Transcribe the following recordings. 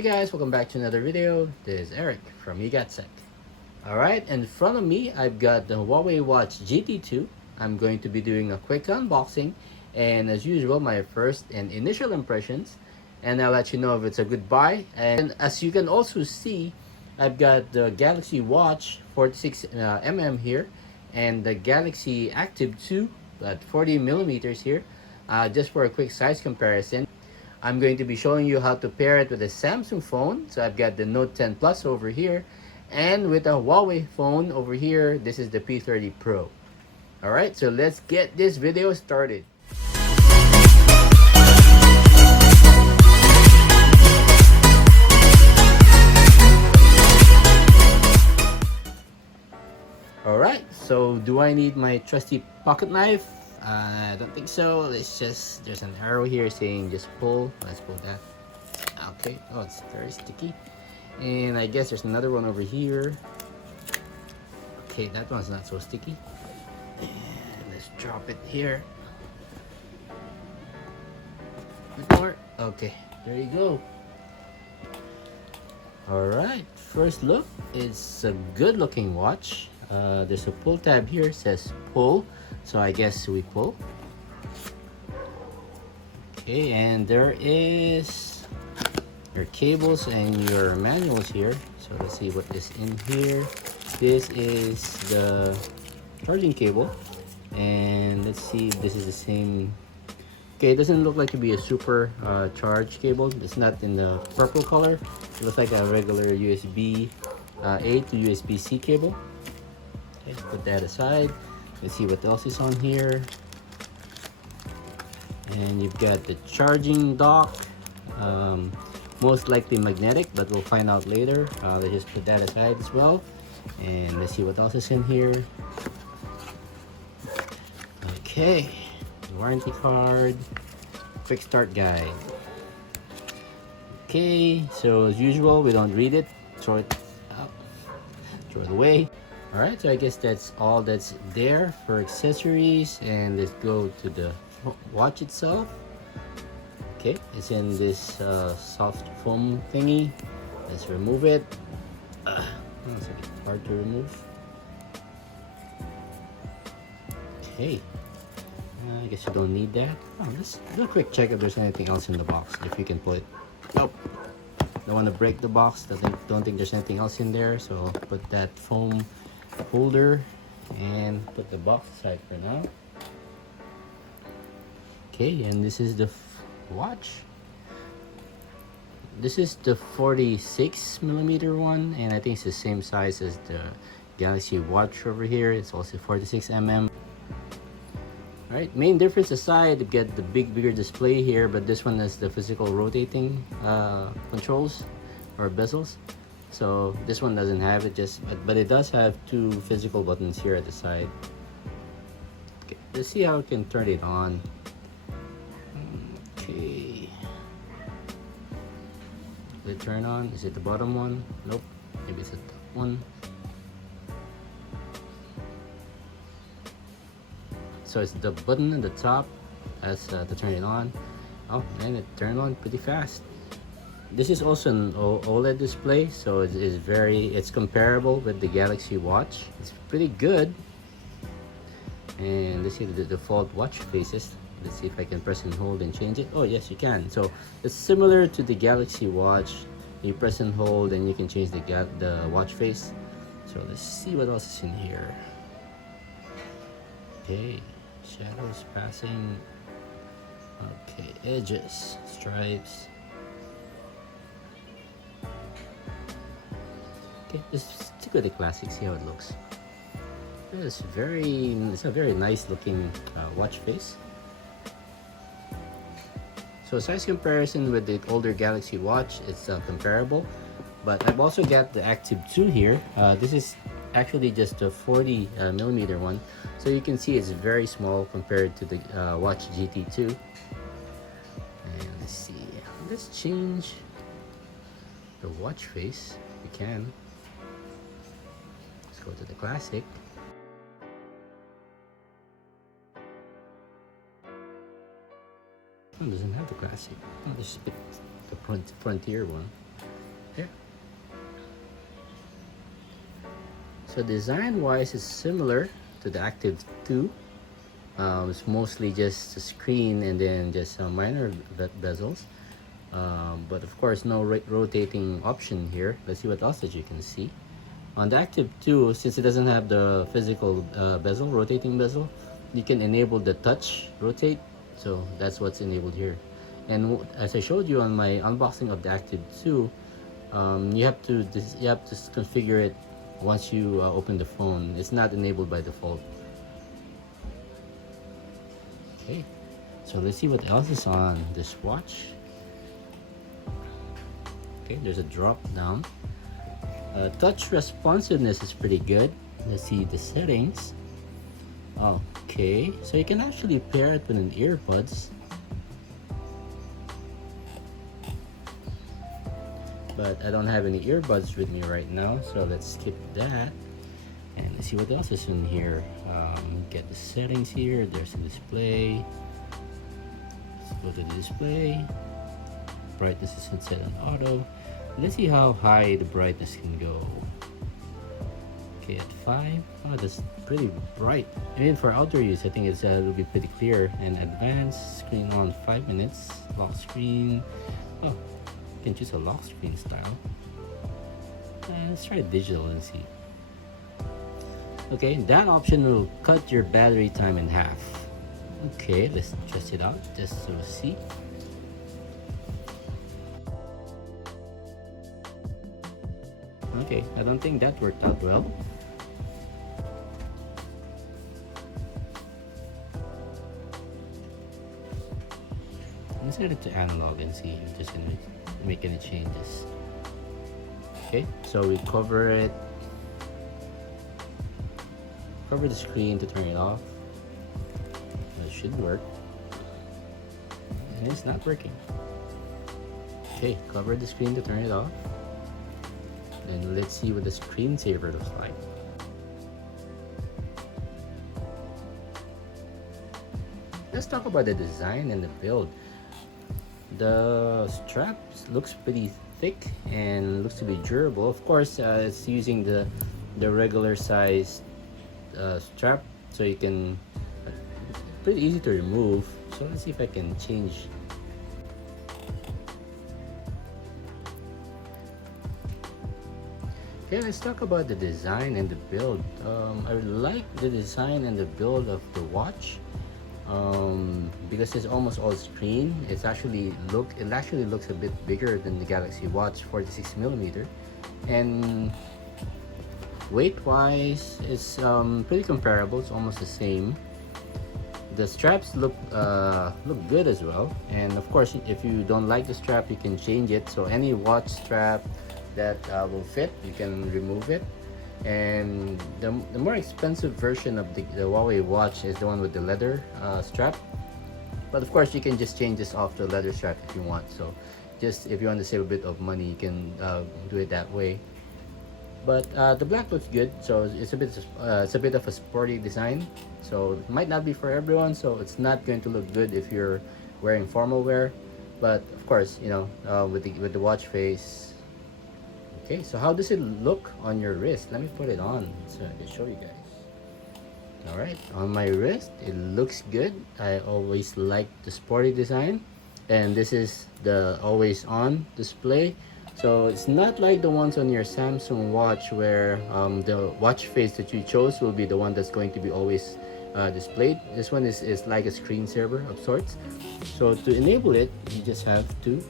Hey guys, welcome back to another video. This is Eric from You Got Sec. Alright, in front of me I've got the Huawei Watch GT2. I'm going to be doing a quick unboxing and as usual my first and initial impressions, and I'll let you know if it's a good buy. And as you can also see, I've got the Galaxy Watch 46mm here and the Galaxy Active 2 at 40mm here, just for a quick size comparison. I'm going to be showing you how to pair it with a Samsung phone. So I've got the Note 10 Plus over here, and with a Huawei phone over here. This is the P30 Pro. Alright, so let's get this video started. Alright, so do I need my trusty pocket knife? I don't think so. There's an arrow here saying just pull. Let's pull that. Okay, oh, it's very sticky. And I guess there's another one over here. Okay, that one's not so sticky. And let's drop it here. More. Okay, there you go. Alright, first look. It's a good looking watch. There's a pull tab here, it says pull. So I guess we pull. Okay, and there is your cables and your manuals here. So let's see what is in here. This is the charging cable, and let's see if this is the same. Okay, it doesn't look like to be a super charge cable. It's not in the purple color. It looks like a regular USB A to USB-C cable. Okay, put that aside. Let's see what else is on here. And you've got the charging dock, most likely magnetic, but we'll find out later. Let's just put that aside as well, and let's see what else is in here. Okay, warranty card, quick start guide. Okay, so as usual, we don't read it, throw it out, throw it away. Alright, so I guess that's all that's there for accessories, and let's go to the watch itself. Okay, it's in this soft foam thingy. Let's remove it. It's a bit hard to remove. Okay, I guess you don't need that. Let's do a quick check if there's anything else in the box, if you can put it. Nope, don't want to break the box. Don't think there's anything else in there, so put that foam holder and put the box aside for now. Okay, and this is the watch. This is the 46mm one, and I think it's the same size as the Galaxy Watch over here. It's also 46mm. Alright, main difference aside, you get the bigger display here, but this one has the physical rotating controls or bezels. So this one doesn't have it, but it does have two physical buttons here at the side. Okay, let's see how we can turn it on. Okay, the turn on, is it the bottom one? Nope, maybe it's the top one. So it's the button at the top, that's to turn it on. Oh, and it turned on pretty fast. This is also an OLED display, so it's comparable with the Galaxy Watch. It's pretty good. And let's see the default watch faces. Let's see if I can press and hold and change it. Oh yes, you can. So it's similar to the Galaxy Watch. You press and hold and you can change the watch face. So let's see what else is in here. Okay, shadows passing. Okay, edges, stripes. Okay, let's stick with the classic, see how it looks. It's a very nice looking watch face. So size comparison with the older Galaxy Watch, it's comparable, but I've also got the Active 2 here. This is actually just a 40mm one, so you can see it's very small compared to the Watch GT2. And let's see, let's change the watch face. We can. Let's go to the classic. It doesn't have the classic. Oh, this is the frontier one. Here. So design wise it's similar to the Active 2. It's mostly just a screen and then just some minor bezels, but of course no rotating option here. Let's see what else that you can see. On the Active 2, since it doesn't have the physical bezel, rotating bezel, you can enable the touch rotate, so that's what's enabled here. And as I showed you on my unboxing of the Active 2, you have to configure it once you open the phone. It's not enabled by default. Okay, so let's see what else is on this watch. Okay, there's a drop down. Touch responsiveness is pretty good. Let's see the settings. Okay, so you can actually pair it with an earbuds, but I don't have any earbuds with me right now, so let's skip that. And let's see what else is in here. Get the settings here. There's a display. Let's go to the display. Brightness is set on auto. Let's see how high the brightness can go. Okay, at 5. Oh, that's pretty bright. I mean, for outdoor use, I think it will be pretty clear. And advanced screen on 5 minutes. Lock screen. Oh, you can choose a lock screen style. Let's try digital and see. Okay, that option will cut your battery time in half. Okay, let's test it out just to see. Okay, I don't think that worked out well. Let's set it to analog and see if there's gonna make any changes. Okay, so we cover it. Cover the screen to turn it off. That should work. And it's not working. Okay, cover the screen to turn it off. And let's see what the screensaver looks like. Let's talk about the design and the build. The strap looks pretty thick and looks to be durable. Of course, it's using the regular size strap, so you can pretty easy to remove. So let's see if I can change. Okay, let's talk about the design and the build. I like the design and the build of the watch because it's almost all screen. It actually looks a bit bigger than the Galaxy Watch 46mm, and weight wise it's pretty comparable. It's almost the same. The straps look good as well, and of course if you don't like the strap you can change it, so any watch strap that will fit you can remove it. And the more expensive version of the Huawei watch is the one with the leather strap, but of course you can just change this off the leather strap if you want. So just if you want to save a bit of money you can do it that way. But the black looks good, so it's a bit of a sporty design, so it might not be for everyone, so it's not going to look good if you're wearing formal wear. But of course, you know, with the watch face. Okay, so how does it look on your wrist? Let me put it on so I can show you guys. All right, on my wrist it looks good. I always like the sporty design, and this is the always on display. So it's not like the ones on your Samsung watch where the watch face that you chose will be the one that's going to be always displayed. This one is like a screensaver of sorts. So to enable it, you just have to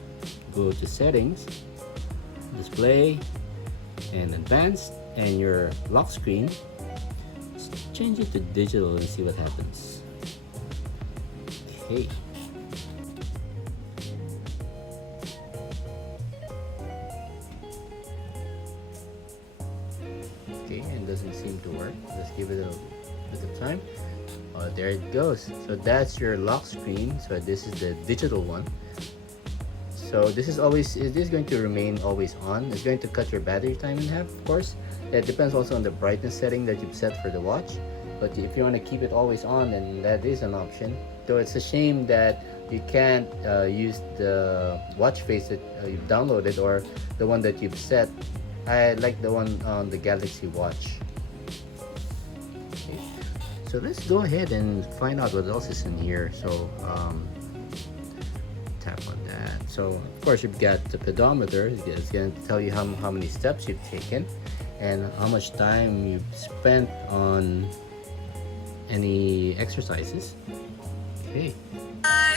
go to settings, display, and advanced, and your lock screen. Let's change it to digital and see what happens. Okay. Okay, and doesn't seem to work. Let's give it a bit of time. Oh, there it goes. So that's your lock screen. So this is the digital one. So this is going to remain always on. It's going to cut your battery time in half, of course. It depends also on the brightness setting that you've set for the watch. But if you want to keep it always on, then that is an option. Though it's a shame that you can't use the watch face that you've downloaded or the one that you've set. I like the one on the Galaxy Watch. Okay. So let's go ahead and find out what else is in here. So tap on that. So of course you've got the pedometer. It's going to tell you how many steps you've taken and how much time you've spent on any exercises. Okay. Oh.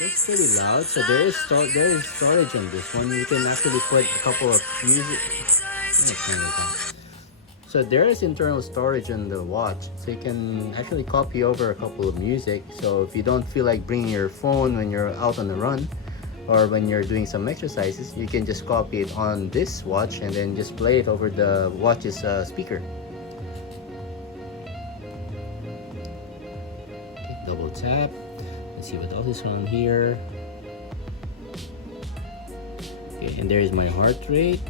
It's pretty loud. So there is storage on this one. You can actually put a couple of music. So there is internal storage on the watch, so you can actually copy over a couple of music. So if you don't feel like bringing your phone when you're out on the run or when you're doing some exercises, you can just copy it on this watch and then just play it over the watch's speaker. Okay, double tap. Let's see what else is on here. Okay, and there is my heart rate,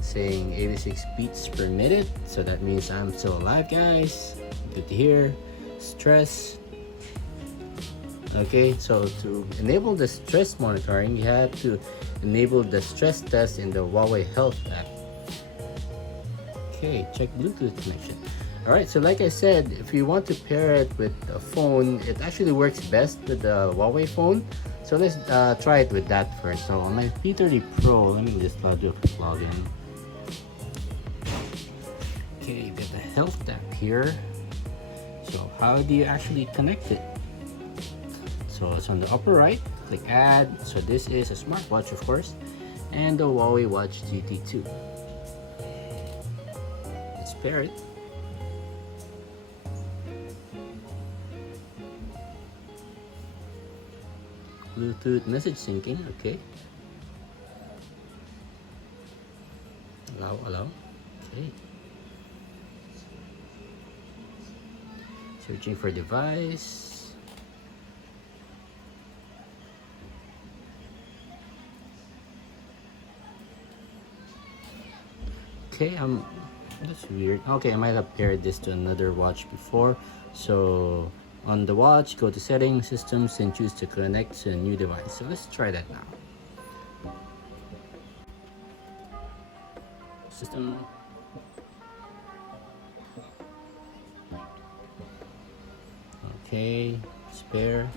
saying 86 beats per minute, so that means I'm still alive, guys. Good to hear. Stress. Okay, so to enable the stress monitoring, you have to enable the stress test in the Huawei Health app. Okay, check Bluetooth connection. Alright, so like I said, if you want to pair it with a phone, it actually works best with the Huawei phone. So let's try it with that first. So on my P30 Pro, let me just do a quick login. Okay, you got the health app here. So how do you actually connect it? So it's on the upper right, click add. So this is a smartwatch, of course, and the Huawei Watch GT2. Let's pair it. Bluetooth message syncing, okay. Allow, okay. Searching for device. Okay, that's weird. Okay, I might have paired this to another watch before. So on the watch, go to settings, systems, and choose to connect to a new device. So let's try that now. System. Okay, spare.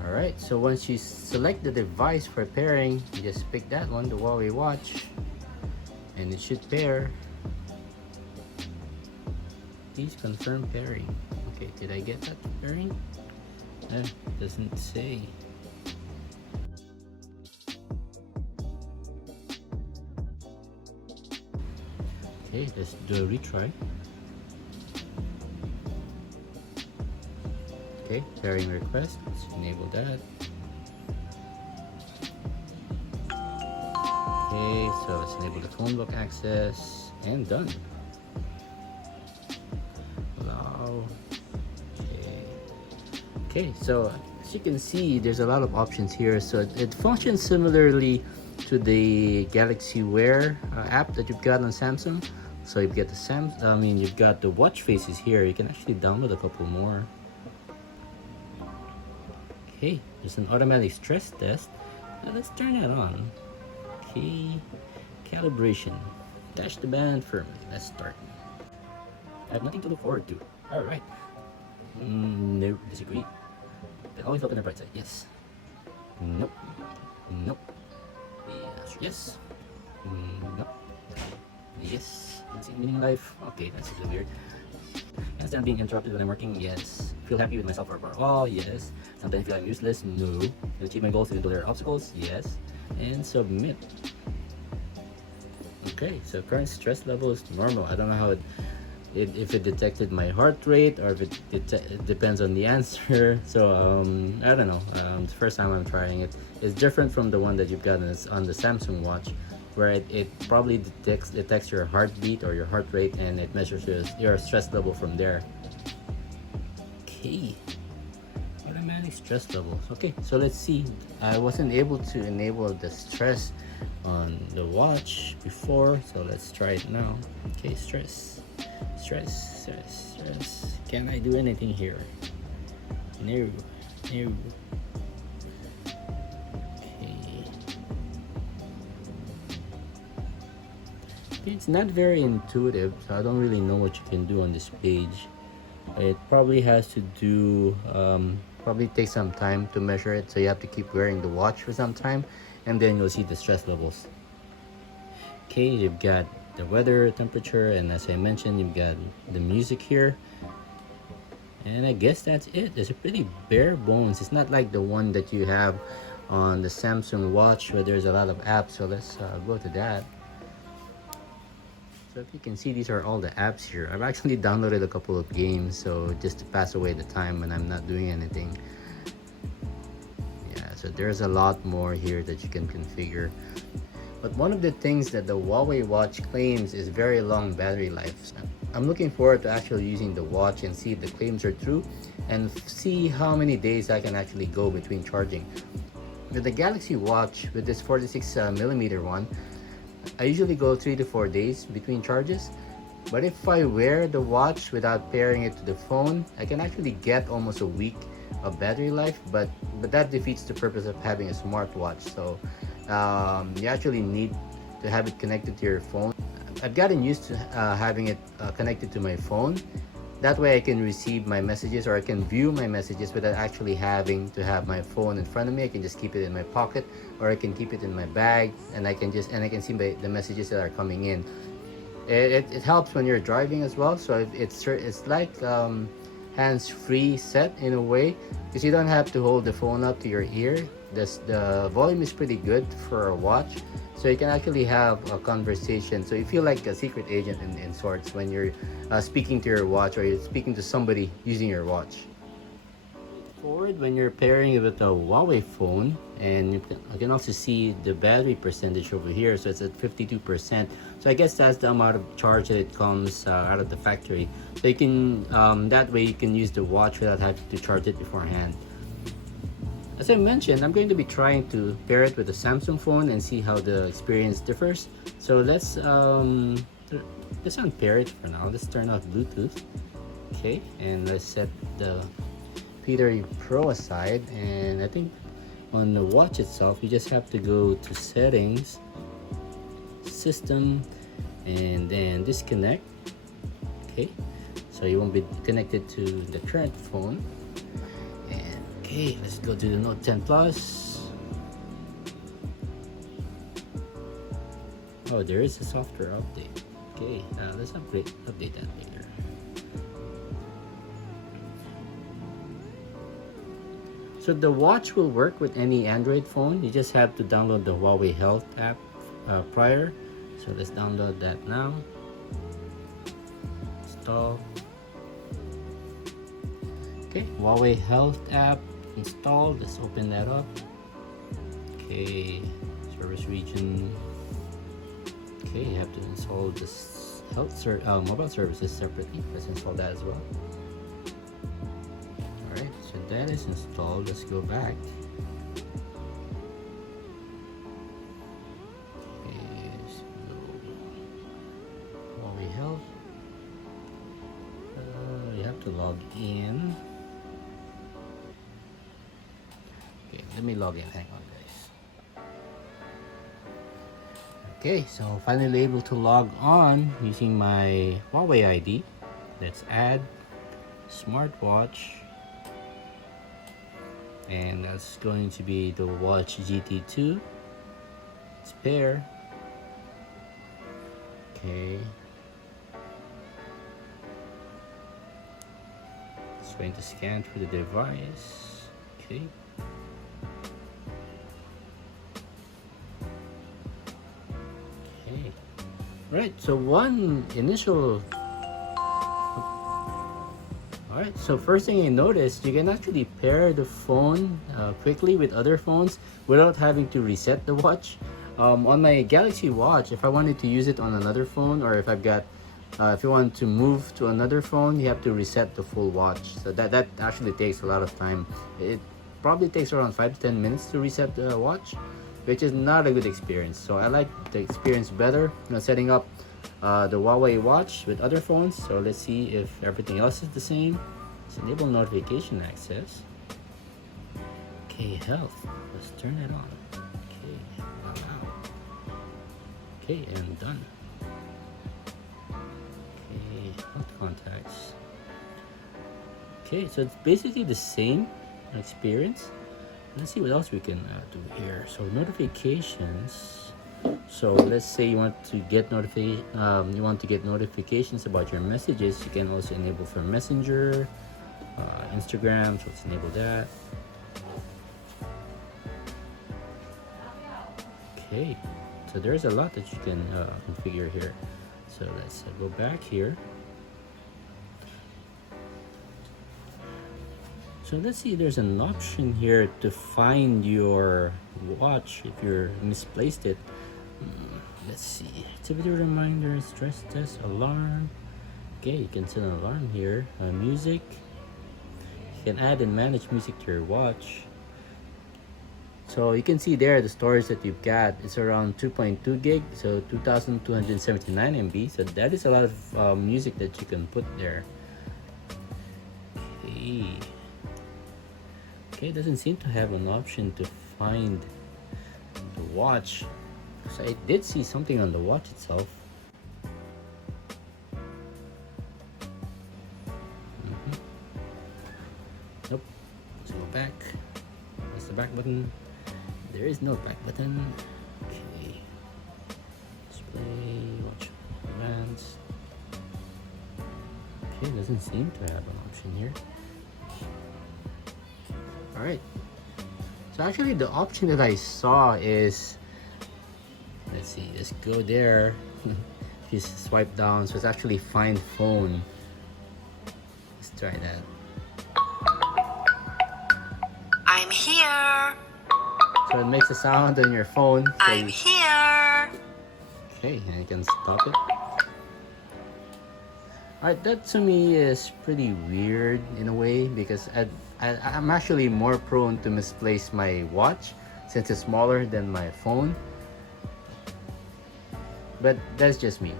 Alright, so once you select the device for pairing, you just pick that one, the Huawei Watch, and it should pair. Please confirm pairing. Okay, did I get that pairing? Doesn't say. Okay, let's do a retry. Okay, pairing request, let's enable that. Okay, so let's enable the phone book access, and done. Allow. Okay, so as you can see, there's a lot of options here. So it functions similarly to the Galaxy Wear app that you've got on Samsung. So you've got you've got the watch faces here. You can actually download a couple more. Okay, there's an automatic stress test. Now let's turn that on. Okay, calibration. Attach the band firmly. Let's start. I have nothing to look forward to. Alright. No, disagree. But always look on the bright side. Yes. Nope. Nope. Yes. Nope. Yes. It's in meaning life. Okay, that's a little weird. Understand being interrupted when I'm working? Yes. Feel happy with myself for a while? Yes. Sometimes feel I'm useless? No. Achieve my goals even though there are obstacles? Yes. And submit. Okay, so current stress level is normal. I don't know how if it detected my heart rate or if it depends on the answer. So I don't know. The first time I'm trying it. It's different from the one that you've got on the Samsung watch, where it probably detects your heartbeat or your heart rate, and it measures your stress level from there. Okay, automatic Nice stress levels. Okay, so let's see. I wasn't able to enable the stress on the watch before, so let's try it now. Okay, stress. Can I do anything here? No. Okay. It's not very intuitive, so I don't really know what you can do on this page. It probably has to do, probably take some time to measure it, so you have to keep wearing the watch for some time, and then you'll see the stress levels. Okay, you've got the weather, temperature, and as I mentioned, you've got the music here. And I guess that's it. It's a pretty bare bones. It's not like the one that you have on the Samsung watch where there's a lot of apps. So let's go to that. So if you can see, these are all the apps here. I've actually downloaded a couple of games, so just to pass away the time when I'm not doing anything. Yeah, so there's a lot more here that you can configure. But one of the things that the Huawei Watch claims is very long battery life. I'm looking forward to actually using the watch and see if the claims are true and see how many days I can actually go between charging. With the Galaxy Watch, with this 46mm one, I usually go 3 to 4 days between charges. But if I wear the watch without pairing it to the phone, I can actually get almost a week of battery life, but that defeats the purpose of having a smartwatch. So you actually need to have it connected to your phone. I've gotten used to having it connected to my phone. That way I can receive my messages, or I can view my messages without actually having to have my phone in front of me. I can just keep it in my pocket, or I can keep it in my bag, and I can see the messages that are coming in. It helps when you're driving as well. So it's like hands-free set in a way, because you don't have to hold the phone up to your ear. The volume is pretty good for a watch, so you can actually have a conversation. So you feel like a secret agent in sorts when you're speaking to your watch, or you're speaking to somebody using your watch. Forward when you're pairing it with a Huawei phone, and you can also see the battery percentage over here. So it's at 52%. So I guess that's the amount of charge that it comes out of the factory. So you can that way you can use the watch without having to charge it beforehand. As I mentioned, I'm going to be trying to pair it with a Samsung phone and see how the experience differs. So let's unpair it for now. Let's turn off Bluetooth. Okay, and let's set the P30 Pro aside. And I think on the watch itself, you just have to go to Settings, System, and then Disconnect. Okay, so you won't be connected to the current phone. Okay, let's go to the Note 10 Plus. Oh, there is a software update. Okay, let's update that later. So the watch will work with any Android phone. You just have to download the Huawei Health app prior. So let's download that now. Install. Okay, Huawei Health app installed. Let's open that up. Okay, service region. Okay, you have to install this mobile services separately. Let's install that as well. Alright, so that is installed. Let's go back. Okay, so Huawei Health. You have to log in. Let me log in. Hang on, guys. Okay, so finally able to log on using my Huawei ID. Let's add smartwatch, and that's going to be the Watch GT2. Let's pair. Okay. It's going to scan through the device. Okay. Right, so Alright, so first thing I noticed, you can actually pair the phone quickly with other phones without having to reset the watch. On my Galaxy Watch, if I wanted to use it on another phone, or if you want to move to another phone, you have to reset the full watch. So that actually takes a lot of time. probably takes around 5 to 10 minutes to reset the watch, which is not a good experience. So I like the experience better, setting up the Huawei Watch with other phones. So let's see if everything else is the same. Let's enable notification access. Okay, health. Let's turn it on. Okay, allow. Okay, and done. Okay, health contacts. Okay, so it's basically the same experience. Let's see what else we can do here. So notifications. So let's say you want to get notifications about your messages. You can also enable for Messenger, Instagram. So let's enable that. Okay, so there's a lot that you can configure here. So let's go back here. So let's see, there's an option here to find your watch if you're misplaced it. Let's see, activity reminder, stress test, alarm. Okay, you can set an alarm here. Music, you can add and manage music to your watch. So you can see there the storage that you've got is around 2.2 gig, so 2279 MB. So that is a lot of music that you can put there. Okay, it doesn't seem to have an option to find the watch. So I did see something on the watch itself. Nope. Let's go back. That's the back button. There is no back button. Okay. Display, watch advanced. Okay, it doesn't seem to have an option here. Alright. So actually the option that I saw is, let's see, let's go there. If you swipe down, so it's actually find phone. Let's try that. I'm here. So it makes a sound on your phone. So I'm here. Okay, and you can stop it. Alright, that to me is pretty weird in a way, because I'm actually more prone to misplace my watch since it's smaller than my phone. But that's just me.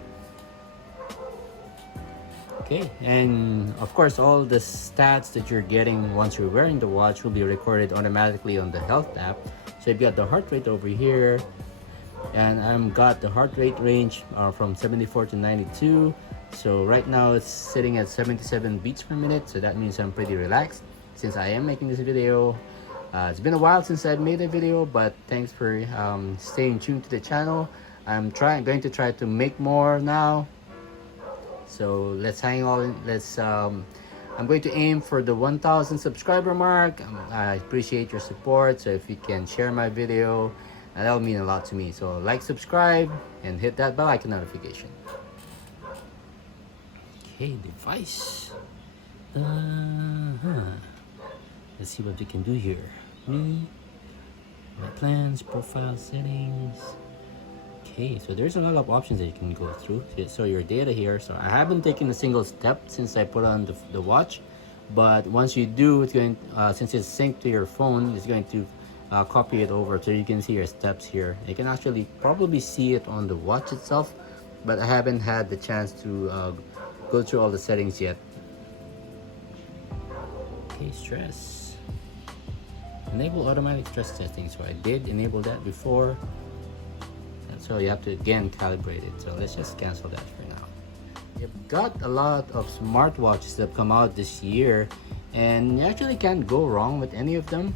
Okay, and of course all the stats that you're getting once you're wearing the watch will be recorded automatically on the health app. So you've got the heart rate over here, and I've got the heart rate range from 74 to 92. So right now it's sitting at 77 beats per minute, so that means I'm pretty relaxed since I am making this video. It's been a while since I've made a video, but thanks for staying tuned to the channel. I'm going to try to make more now. So let's hang on. I'm going to aim for the 1,000 subscriber mark. I appreciate your support. So if you can share my video, that'll mean a lot to me. So like, subscribe, and hit that bell icon notification. Okay, device. Let's see what we can do here. My plans, profile settings. Okay, so there's a lot of options that you can go through. So your data here. So I haven't taken a single step since I put on the watch, but once you do, it's going since it's synced to your phone, it's going to copy it over, so you can see your steps here. You can actually probably see it on the watch itself, but I haven't had the chance to go through all the settings yet. Okay, stress. Enable automatic stress testing. So I did enable that before. So you have to again calibrate it. So let's just cancel that for now. You've got a lot of smartwatches that have come out this year, and you actually can't go wrong with any of them.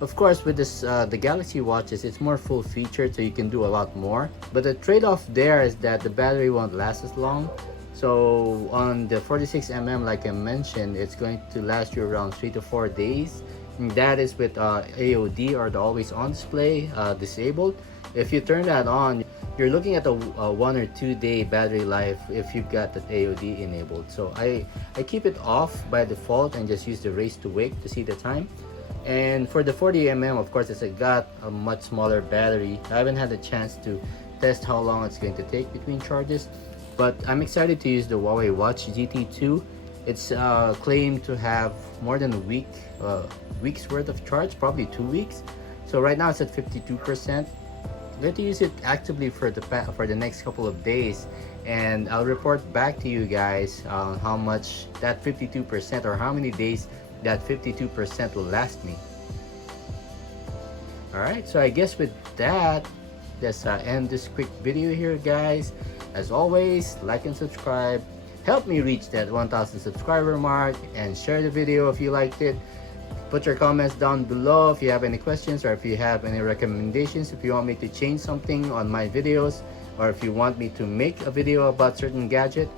Of course, with this the Galaxy watches, it's more full featured, so you can do a lot more. But the trade-off there is that the battery won't last as long. So on the 46mm, like I mentioned, it's going to last you around 3 to 4 days. And that is with AOD, or the always on display, disabled. If you turn that on, you're looking at a 1 or 2 day battery life if you've got the AOD enabled. So I keep it off by default and just use the race to wake to see the time. And for the 40mm, of course, it's got a much smaller battery. I haven't had a chance to test how long it's going to take between charges, but I'm excited to use the Huawei Watch GT2 It's claimed to have more than a week's worth of charge, probably 2 weeks. So right now it's at 52%. I'm going to use it actively for the next couple of days, and I'll report back to you guys on how much that 52% or how many days that 52% will last me. Alright, so I guess with that, let's end this quick video here, guys. As always, like and subscribe. Help me reach that 1,000 subscriber mark, and share the video if you liked it. Put your comments down below if you have any questions, or if you have any recommendations, if you want me to change something on my videos, or if you want me to make a video about certain gadget,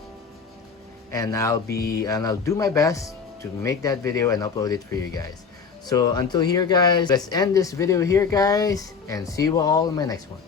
and I'll do my best to make that video and upload it for you guys. So until here, guys, let's end this video here, guys, and see you all in my next one.